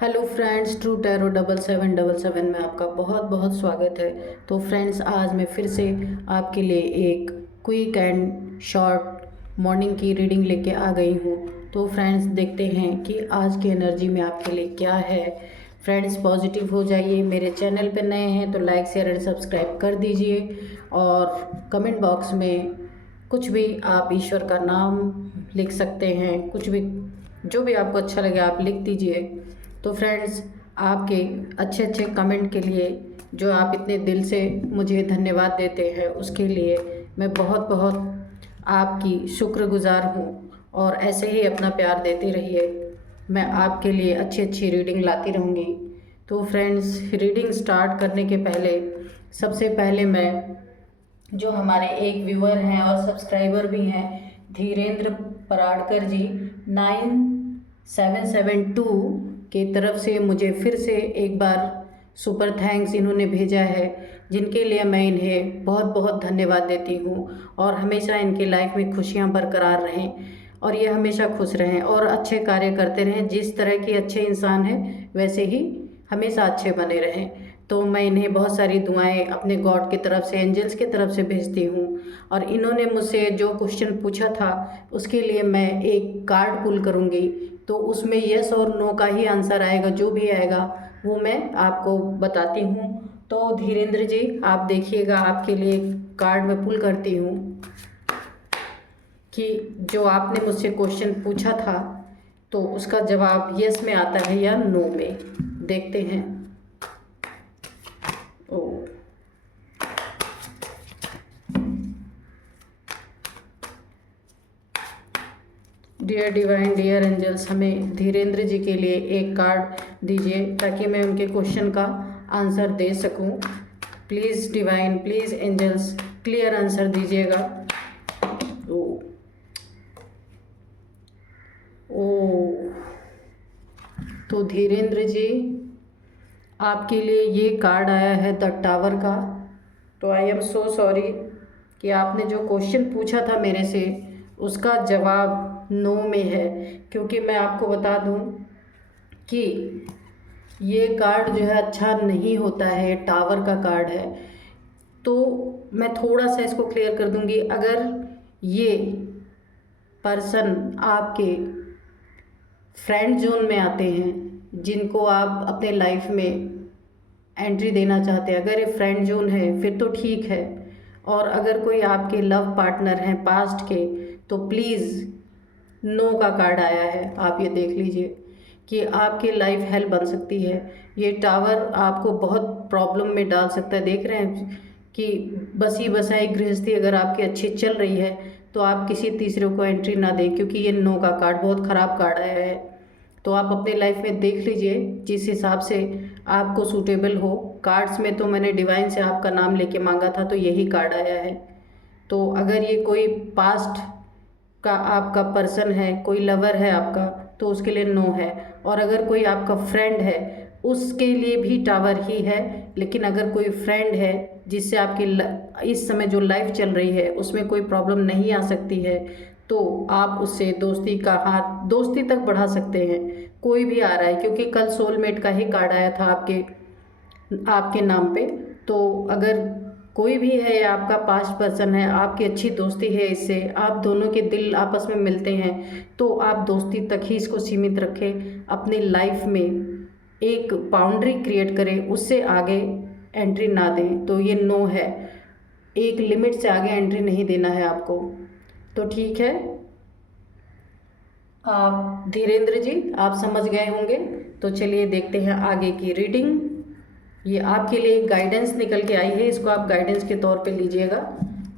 Hello friends, true tarot 7777 में आपका बहुत बहुत स्वागत है। तो फ्रेंड्स, आज मैं फिर से आपके लिए एक क्विक एंड शॉर्ट मॉर्निंग की रीडिंग लेके आ गई हूँ। तो फ्रेंड्स, देखते हैं कि आज की एनर्जी में आपके लिए क्या है। फ्रेंड्स, पॉजिटिव हो जाइए। मेरे चैनल पे नए हैं तो लाइक शेयर एंड सब्सक्राइब कर दीजिए, और कमेंट बॉक्स में कुछ भी आप ईश्वर का नाम लिख सकते हैं। कुछ भी, जो भी आपको अच्छा लगे आप लिख दीजिए। तो फ्रेंड्स, आपके अच्छे अच्छे कमेंट के लिए, जो आप इतने दिल से मुझे धन्यवाद देते हैं, उसके लिए मैं बहुत बहुत आपकी शुक्रगुजार हूँ। और ऐसे ही अपना प्यार देते रहिए। मैं आपके लिए अच्छी अच्छी रीडिंग लाती रहूँगी। तो फ्रेंड्स, रीडिंग स्टार्ट करने के पहले सबसे पहले मैं, जो हमारे एक व्यूअर हैं और सब्सक्राइबर भी हैं, धीरेन्द्र पराड़कर जी 9772 की तरफ से मुझे फिर से एक बार सुपर थैंक्स इन्होंने भेजा है, जिनके लिए मैं इन्हें बहुत बहुत धन्यवाद देती हूँ। और हमेशा इनकी लाइफ में खुशियाँ बरकरार रहें, और ये हमेशा खुश रहें और अच्छे कार्य करते रहें। जिस तरह के अच्छे इंसान हैं वैसे ही हमेशा अच्छे बने रहें। तो मैं इन्हें बहुत सारी दुआएं अपने गॉड की तरफ से, एंजल्स की तरफ से भेजती हूँ। और इन्होंने मुझसे जो क्वेश्चन पूछा था उसके लिए मैं एक कार्ड पुल करूँगी, तो उसमें यस और नो का ही आंसर आएगा। जो भी आएगा वो मैं आपको बताती हूँ। तो धीरेन्द्र जी, आप देखिएगा, आपके लिए कार्ड मैं पुल करती हूँ कि जो आपने मुझसे क्वेश्चन पूछा था तो उसका जवाब यस में आता है या नो में। देखते हैं। ओ, डियर डिवाइन, डियर एंजल्स, हमें धीरेन्द्र जी के लिए एक कार्ड दीजिए ताकि मैं उनके क्वेश्चन का आंसर दे सकूं। Please divine, please angels, clear answer दीजिएगा। ओ ओ तो धीरेन्द्र जी, आपके लिए ये कार्ड आया है द टावर का। तो आई एम सो सॉरी कि आपने जो क्वेश्चन पूछा था मेरे से उसका जवाब नो में है, क्योंकि मैं आपको बता दूं कि ये कार्ड जो है अच्छा नहीं होता है, टावर का कार्ड है। तो मैं थोड़ा सा इसको क्लियर कर दूंगी। अगर ये पर्सन आपके फ्रेंड जोन में आते हैं, जिनको आप अपने लाइफ में एंट्री देना चाहते हैं, अगर ये फ्रेंड जोन है फिर तो ठीक है। और अगर कोई आपके लव पार्टनर हैं पास्ट के, तो प्लीज़ नो का कार्ड आया है। आप ये देख लीजिए कि आपकी लाइफ हेल बन सकती है। ये टावर आपको बहुत प्रॉब्लम में डाल सकता है। देख रहे हैं कि बसी बसाई गृहस्थी अगर आपकी अच्छी चल रही है तो आप किसी तीसरे को एंट्री ना दें, क्योंकि ये नो का कार्ड बहुत ख़राब कार्ड आया है। तो आप अपने लाइफ में देख लीजिए जिस हिसाब से आपको सूटेबल हो। कार्ड्स में तो मैंने डिवाइन से आपका नाम लेके मांगा था तो यही कार्ड आया है। तो अगर ये कोई पास्ट का आपका पर्सन है, कोई लवर है आपका, तो उसके लिए नो है। और अगर कोई आपका फ्रेंड है उसके लिए भी टावर ही है। लेकिन अगर कोई फ्रेंड है जिससे आपकी इस समय जो लाइफ चल रही है उसमें कोई प्रॉब्लम नहीं आ सकती है, तो आप उससे दोस्ती का हाथ, दोस्ती तक बढ़ा सकते हैं। कोई भी आ रहा है, क्योंकि कल सोलमेट का ही कार्ड आया था आपके आपके नाम पे। तो अगर कोई भी है या आपका पास्ट पर्सन है, आपकी अच्छी दोस्ती है इससे, आप दोनों के दिल आपस में मिलते हैं, तो आप दोस्ती तक ही इसको सीमित रखें। अपनी लाइफ में एक बाउंड्री क्रिएट करें, उससे आगे एंट्री ना दें। तो ये नो है, एक लिमिट से आगे एंट्री नहीं देना है आपको। तो ठीक है, आप धीरेन्द्र जी आप समझ गए होंगे। तो चलिए देखते हैं आगे की रीडिंग। ये आपके लिए एक गाइडेंस निकल के आई है, इसको आप गाइडेंस के तौर पे लीजिएगा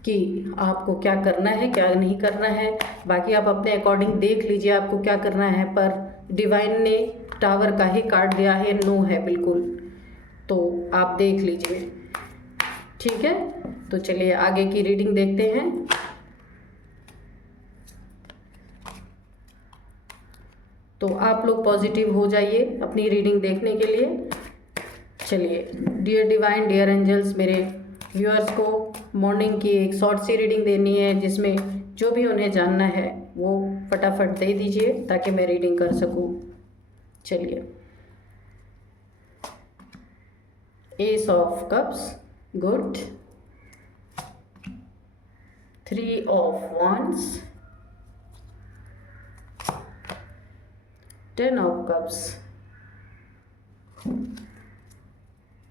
कि आपको क्या करना है क्या नहीं करना है। बाकी आप अपने अकॉर्डिंग देख लीजिए आपको क्या करना है। पर डिवाइन ने टावर का ही कार्ड दिया है, नो है बिल्कुल। तो आप देख लीजिए, ठीक है। तो चलिए आगे की रीडिंग देखते हैं। तो आप लोग पॉजिटिव हो जाइए अपनी रीडिंग देखने के लिए। चलिए, डियर डिवाइन, डियर एंजल्स, मेरे व्यूअर्स को मॉर्निंग की एक शॉर्ट सी रीडिंग देनी है, जिसमें जो भी उन्हें जानना है वो फटाफट दे दीजिए ताकि मैं रीडिंग कर सकूं। चलिए, Ace of Cups, good. 3 of Wands, 10 of Cups.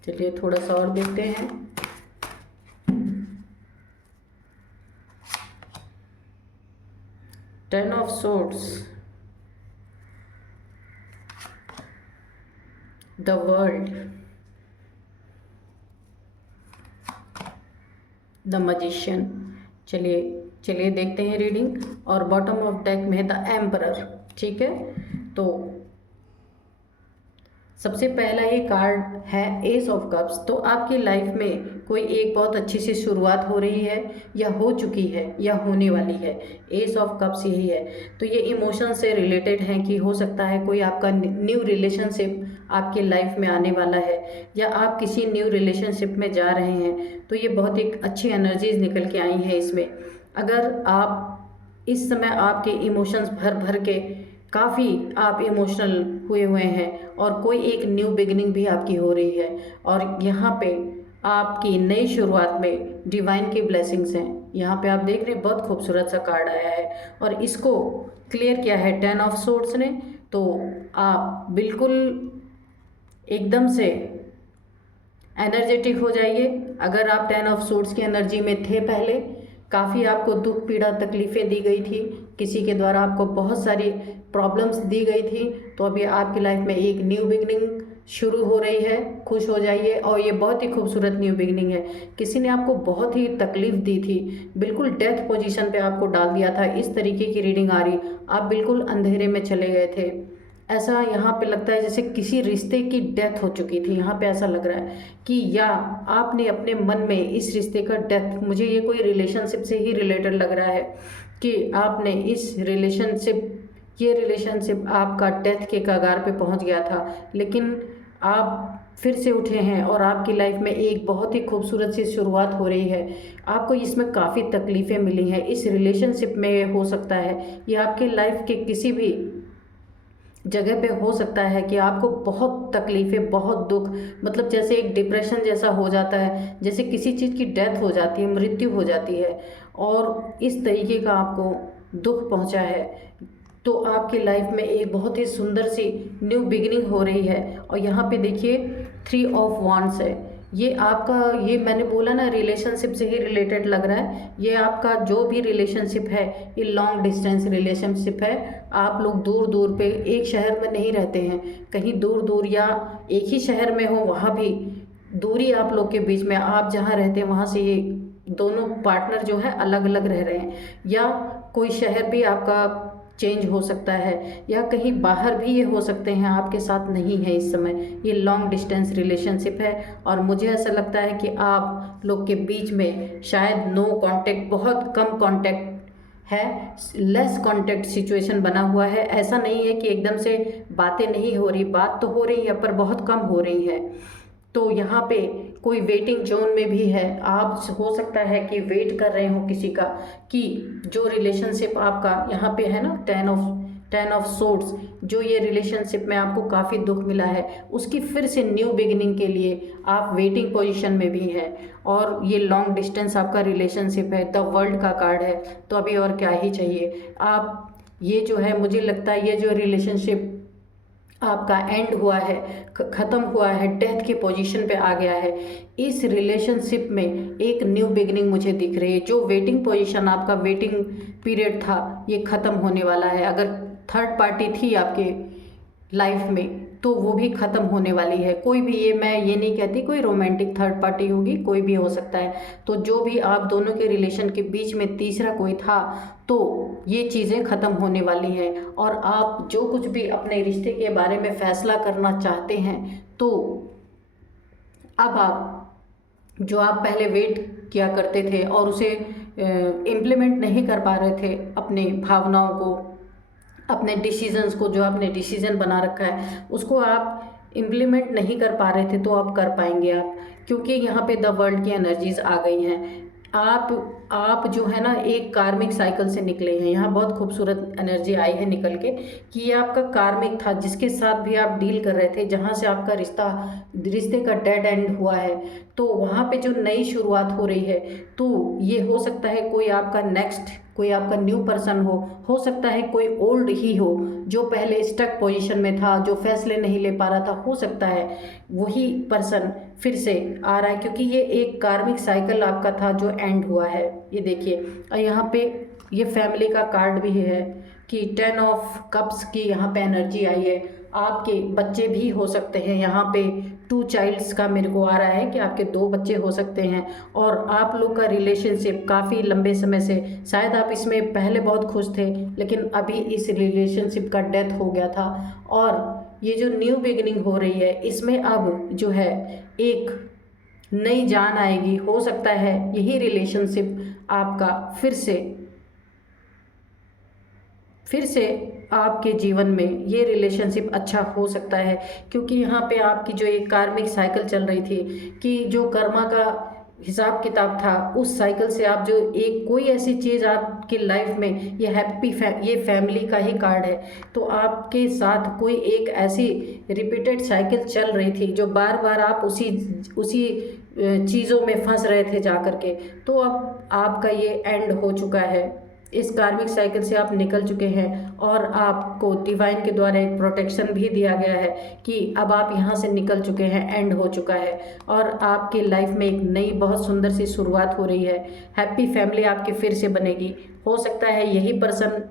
चलिए थोड़ा सा और देखते हैं. 10 of Swords, the World, the magician. चलिए देखते हैं रीडिंग. और बॉटम ऑफ डेक में है द एम्परर. ठीक है, तो सबसे पहला ये कार्ड है एस ऑफ कप्स. तो आपकी लाइफ में कोई एक बहुत अच्छी सी शुरुआत हो रही है, या हो चुकी है, या होने वाली है. एस ऑफ कप्स यही है. तो ये इमोशन से रिलेटेड है कि हो सकता है कोई आपका न्यू रिलेशनशिप आपकी लाइफ में आने वाला है, या आप किसी न्यू रिलेशनशिप में जा रहे हैं. तो ये बहुत एक अच्छी एनर्जीज निकल के आई हैं इसमें. अगर आप इस समय आपके इमोशंस भर भर के काफ़ी आप इमोशनल हुए हैं, और कोई एक न्यू बिगिनिंग भी आपकी हो रही है, और यहाँ पे आपकी नई शुरुआत में डिवाइन की ब्लेसिंग्स हैं. यहाँ पे आप देख रहे हैं बहुत खूबसूरत सा कार्ड आया है, और इसको क्लियर किया है 10 ऑफ सोर्ड्स ने. तो आप बिल्कुल एकदम से एनर्जेटिक हो जाइए. अगर आप 10 ऑफ सोर्ड्स की एनर्जी में थे पहले, काफ़ी आपको दुख पीड़ा तकलीफ़ें दी गई थी, किसी के द्वारा आपको बहुत सारी प्रॉब्लम्स दी गई थी, तो अभी आपकी लाइफ में एक न्यू बिगनिंग शुरू हो रही है. खुश हो जाइए. और ये बहुत ही खूबसूरत न्यू बिगनिंग है. किसी ने आपको बहुत ही तकलीफ़ दी थी, बिल्कुल डेथ पोजीशन पे आपको डाल दिया था, इस तरीके की रीडिंग आ रही. आप बिल्कुल अंधेरे में चले गए थे. ऐसा यहाँ पे लगता है जैसे किसी रिश्ते की डेथ हो चुकी थी. यहाँ पे ऐसा लग रहा है कि या आपने अपने मन में इस रिश्ते का डेथ, मुझे ये कोई रिलेशनशिप से ही रिलेटेड लग रहा है कि आपने इस ये रिलेशनशिप आपका डेथ के कगार पे पहुँच गया था, लेकिन आप फिर से उठे हैं और आपकी लाइफ में एक बहुत ही खूबसूरत सी शुरुआत हो रही है. आपको इसमें काफ़ी तकलीफ़ें मिली हैं इस रिलेशनशिप में. हो सकता है ये आपकी लाइफ के किसी भी जगह पे हो सकता है कि आपको बहुत तकलीफ़ें, बहुत दुख, मतलब जैसे एक डिप्रेशन जैसा हो जाता है, जैसे किसी चीज़ की डेथ हो जाती है, मृत्यु हो जाती है, और इस तरीके का आपको दुख पहुंचा है. तो आपकी लाइफ में एक बहुत ही सुंदर सी न्यू बिगिनिंग हो रही है. और यहाँ पे देखिए 3 ऑफ वांड्स है. ये आपका, ये मैंने बोला ना रिलेशनशिप से ही रिलेटेड लग रहा है. ये आपका जो भी रिलेशनशिप है ये लॉन्ग डिस्टेंस रिलेशनशिप है. आप लोग दूर दूर पे एक शहर में नहीं रहते हैं, कहीं दूर दूर, या एक ही शहर में हो वहाँ भी दूरी आप लोग के बीच में. आप जहाँ रहते हैं वहाँ से ये दोनों पार्टनर जो है अलग अलग रह रहे हैं, या कोई शहर भी आपका चेंज हो सकता है, या कहीं बाहर भी ये हो सकते हैं, आपके साथ नहीं है इस समय. ये लॉन्ग डिस्टेंस रिलेशनशिप है. और मुझे ऐसा लगता है कि आप लोग के बीच में शायद नो कांटेक्ट, बहुत कम कांटेक्ट है, लेस कांटेक्ट सिचुएशन बना हुआ है. ऐसा नहीं है कि एकदम से बातें नहीं हो रही, बात तो हो रही है पर बहुत कम हो रही है. तो यहाँ पे कोई वेटिंग जोन में भी है. आप हो सकता है कि वेट कर रहे हो किसी का, कि जो रिलेशनशिप आपका यहाँ पे है ना 10 ऑफ सोर्ड्स, जो ये रिलेशनशिप में आपको काफ़ी दुख मिला है, उसकी फिर से न्यू बिगिनिंग के लिए आप वेटिंग पोजीशन में भी हैं. और ये लॉन्ग डिस्टेंस आपका रिलेशनशिप है. द वर्ल्ड का कार्ड है. तो अभी और क्या ही चाहिए. आप ये जो है, मुझे लगता है ये जो रिलेशनशिप आपका एंड हुआ है, ख़त्म हुआ है, डेथ की पोजीशन पे आ गया है, इस रिलेशनशिप में एक न्यू बिगिनिंग मुझे दिख रही है. जो वेटिंग पोजीशन, आपका वेटिंग पीरियड था, ये ख़त्म होने वाला है. अगर थर्ड पार्टी थी आपके लाइफ में तो वो भी ख़त्म होने वाली है. कोई भी, ये मैं ये नहीं कहती कोई रोमांटिक थर्ड पार्टी होगी, कोई भी हो सकता है. तो जो भी आप दोनों के रिलेशन के बीच में तीसरा कोई था, तो ये चीज़ें ख़त्म होने वाली हैं. और आप जो कुछ भी अपने रिश्ते के बारे में फ़ैसला करना चाहते हैं, तो अब आप, जो आप पहले वेट किया करते थे और उसे इम्प्लीमेंट नहीं कर पा रहे थे, अपने भावनाओं को, अपने डिसीजंस को, जो आपने डिसीजन बना रखा है उसको आप इम्प्लीमेंट नहीं कर पा रहे थे, तो आप कर पाएंगे आप, क्योंकि यहाँ पे द वर्ल्ड की एनर्जीज आ गई हैं. आप जो है ना एक कार्मिक साइकिल से निकले हैं। यहाँ बहुत खूबसूरत एनर्जी आई है निकल के कि ये आपका कार्मिक था, जिसके साथ भी आप डील कर रहे थे, जहाँ से आपका रिश्ते का डेड एंड हुआ है, तो वहाँ पे जो नई शुरुआत हो रही है, तो ये हो सकता है कोई आपका कोई आपका न्यू पर्सन हो सकता है कोई ओल्ड ही हो जो पहले स्टक पोजीशन में था, जो फैसले नहीं ले पा रहा था, हो सकता है वही पर्सन फिर से आ रहा है, क्योंकि ये एक कार्मिक साइकिल आपका था जो एंड हुआ है। ये देखिए, और यहाँ पे ये फैमिली का कार्ड भी है कि 10 ऑफ कप्स की यहाँ पे एनर्जी आई है। आपके बच्चे भी हो सकते हैं, यहाँ पे 2 चाइल्ड्स का मेरे को आ रहा है कि आपके 2 बच्चे हो सकते हैं, और आप लोग का रिलेशनशिप काफ़ी लंबे समय से, शायद आप इसमें पहले बहुत खुश थे लेकिन अभी इस रिलेशनशिप का डेथ हो गया था, और ये जो न्यू बिगिनिंग हो रही है इसमें अब जो है एक नई जान आएगी। हो सकता है यही रिलेशनशिप आपका फिर से आपके जीवन में ये रिलेशनशिप अच्छा हो सकता है, क्योंकि यहाँ पे आपकी जो एक कार्मिक साइकिल चल रही थी कि जो कर्मा का हिसाब किताब था, उस साइकिल से आप जो एक कोई ऐसी चीज़ आपकी लाइफ में, ये फैमिली का ही कार्ड है, तो आपके साथ कोई एक ऐसी रिपीटेड साइकिल चल रही थी जो बार बार आप उसी चीज़ों में फंस रहे थे जा कर के, तो अब आपका ये एंड हो चुका है। इस कार्मिक साइकिल से आप निकल चुके हैं, और आपको डिवाइन के द्वारा एक प्रोटेक्शन भी दिया गया है कि अब आप यहाँ से निकल चुके हैं, एंड हो चुका है, और आपकी लाइफ में एक नई बहुत सुंदर सी शुरुआत हो रही है। हैप्पी फैमिली आपकी फिर से बनेगी। हो सकता है यही पर्सन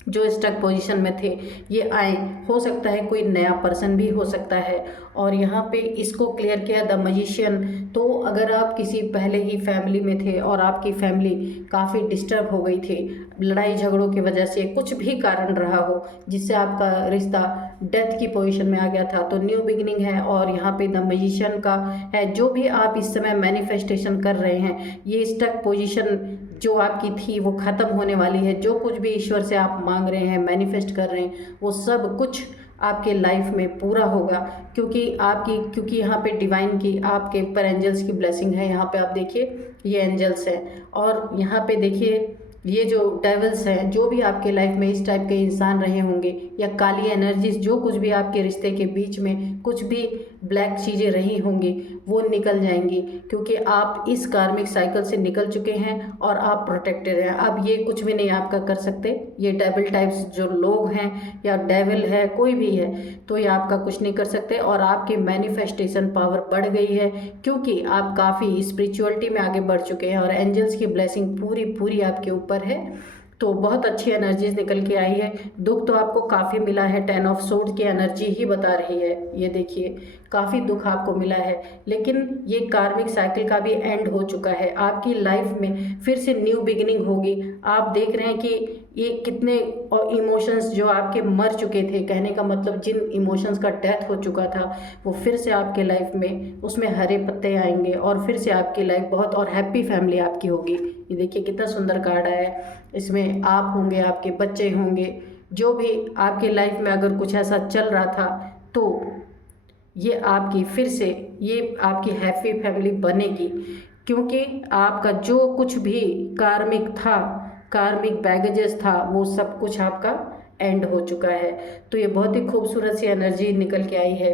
जो स्टक पोजीशन में थे ये आए, हो सकता है कोई नया पर्सन भी हो सकता है। और यहाँ पे इसको क्लियर किया द मैजिशियन। तो अगर आप किसी पहले ही फैमिली में थे और आपकी फैमिली काफ़ी डिस्टर्ब हो गई थी, लड़ाई झगड़ों की वजह से, कुछ भी कारण रहा हो जिससे आपका रिश्ता डेथ की पोजीशन में आ गया था, तो न्यू बिगिनिंग है। और यहाँ पे द मैजिशियन का है, जो भी आप इस समय मैनिफेस्टेशन कर रहे हैं, ये स्टक पोजीशन जो आपकी थी वो ख़त्म होने वाली है। जो कुछ भी ईश्वर से आप मांग रहे हैं, मैनिफेस्ट कर रहे हैं, वो सब कुछ आपके लाइफ में पूरा होगा, क्योंकि यहाँ पे डिवाइन की आपके ऊपर एंजल्स की ब्लेसिंग है। यहाँ पे आप देखिए ये एंजल्स हैं, और यहाँ पे देखिए ये जो डेविल्स हैं, जो भी आपके लाइफ में इस टाइप के इंसान रहे होंगे, या काली एनर्जीज, जो कुछ भी आपके रिश्ते के बीच में कुछ भी ब्लैक चीज़ें रही होंगी, वो निकल जाएंगी, क्योंकि आप इस कार्मिक साइकिल से निकल चुके हैं और आप प्रोटेक्टेड हैं। अब ये कुछ भी नहीं आपका कर सकते। ये डेविल टाइप्स जो लोग हैं, या डेविल है, कोई भी है, तो ये आपका कुछ नहीं कर सकते। और आपकी मैनिफेस्टेशन पावर बढ़ गई है, क्योंकि आप काफ़ी स्पिरिचुअलिटी में आगे बढ़ चुके हैं, और एंजल्स की ब्लेसिंग पूरी आपके ऊपर है। तो बहुत अच्छी एनर्जीज निकल के आई है। दुख तो आपको काफ़ी मिला है, 10 ऑफ सोर्ड की एनर्जी ही बता रही है। ये देखिए काफ़ी दुख आपको मिला है, लेकिन ये कार्मिक साइकिल का भी एंड हो चुका है। आपकी लाइफ में फिर से न्यू बिगिनिंग होगी। आप देख रहे हैं कि ये कितने इमोशंस जो आपके मर चुके थे, कहने का मतलब जिन इमोशंस का डेथ हो चुका था, वो फिर से आपके लाइफ में उसमें हरे पत्ते आएंगे, और फिर से आपकी लाइफ बहुत और हैप्पी फैमिली आपकी होगी। ये देखिए कितना सुंदर कार्ड आया है। इसमें आप होंगे, आपके बच्चे होंगे, जो भी आपके लाइफ में अगर कुछ ऐसा चल रहा था, तो ये आपकी हैप्पी फैमिली बनेगी, क्योंकि आपका जो कुछ भी कार्मिक बैगेजेस था, वो सब कुछ आपका एंड हो चुका है। तो ये बहुत ही खूबसूरत सी एनर्जी निकल के आई है।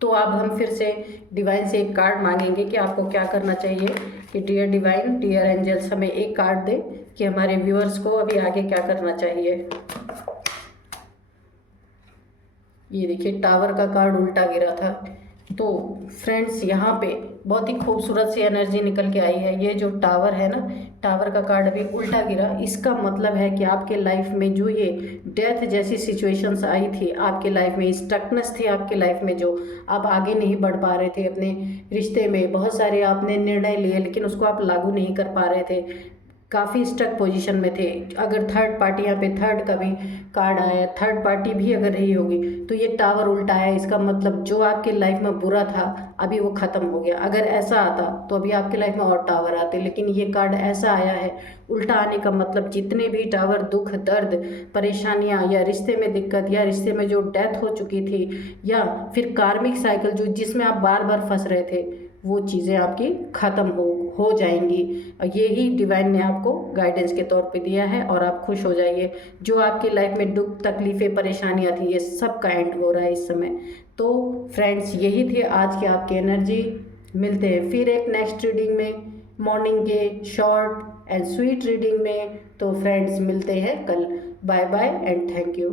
तो अब हम फिर से डिवाइन से एक कार्ड मांगेंगे कि आपको क्या करना चाहिए, कि डियर डिवाइन, डियर एंजल्स, हमें एक कार्ड दें कि हमारे व्यूअर्स को अभी आगे क्या करना चाहिए। ये देखिए टावर का कार्ड उल्टा गिरा था। तो फ्रेंड्स, यहाँ पे बहुत ही खूबसूरत सी एनर्जी निकल के आई है। ये जो टावर है ना, टावर का कार्ड अभी उल्टा गिरा, इसका मतलब है कि आपके लाइफ में जो ये डेथ जैसी सिचुएशंस आई थी, आपके लाइफ में स्टकनेस थी, आपके लाइफ में जो आप आगे नहीं बढ़ पा रहे थे अपने रिश्ते में, बहुत सारे आपने निर्णय लिए लेकिन उसको आप लागू नहीं कर पा रहे थे, काफ़ी स्टक पोजीशन में थे। अगर थर्ड पार्टी, यहाँ पे थर्ड का भी कार्ड आया, थर्ड पार्टी भी अगर रही होगी, तो ये टावर उल्टा है। इसका मतलब जो आपके लाइफ में बुरा था अभी वो ख़त्म हो गया। अगर ऐसा आता तो अभी आपके लाइफ में और टावर आते, लेकिन ये कार्ड ऐसा आया है उल्टा आने का मतलब जितने भी टावर, दुख, दर्द, परेशानियाँ, या रिश्ते में दिक्कत, या रिश्ते में जो डेथ हो चुकी थी, या फिर कार्मिक साइकिल जो जिसमें आप बार बार फंस रहे थे, वो चीज़ें आपकी ख़त्म हो जाएंगी। यही डिवाइन ने आपको गाइडेंस के तौर पे दिया है और आप खुश हो जाइए। जो आपकी लाइफ में दुख तकलीफ़ें परेशानियाँ थी, ये सब का एंड हो रहा है इस समय। तो फ्रेंड्स, यही थे आज की आपकी एनर्जी। मिलते हैं फिर एक नेक्स्ट रीडिंग में, मॉर्निंग के शॉर्ट एंड स्वीट रीडिंग में। तो फ्रेंड्स, मिलते हैं कल। Bye bye and thank you.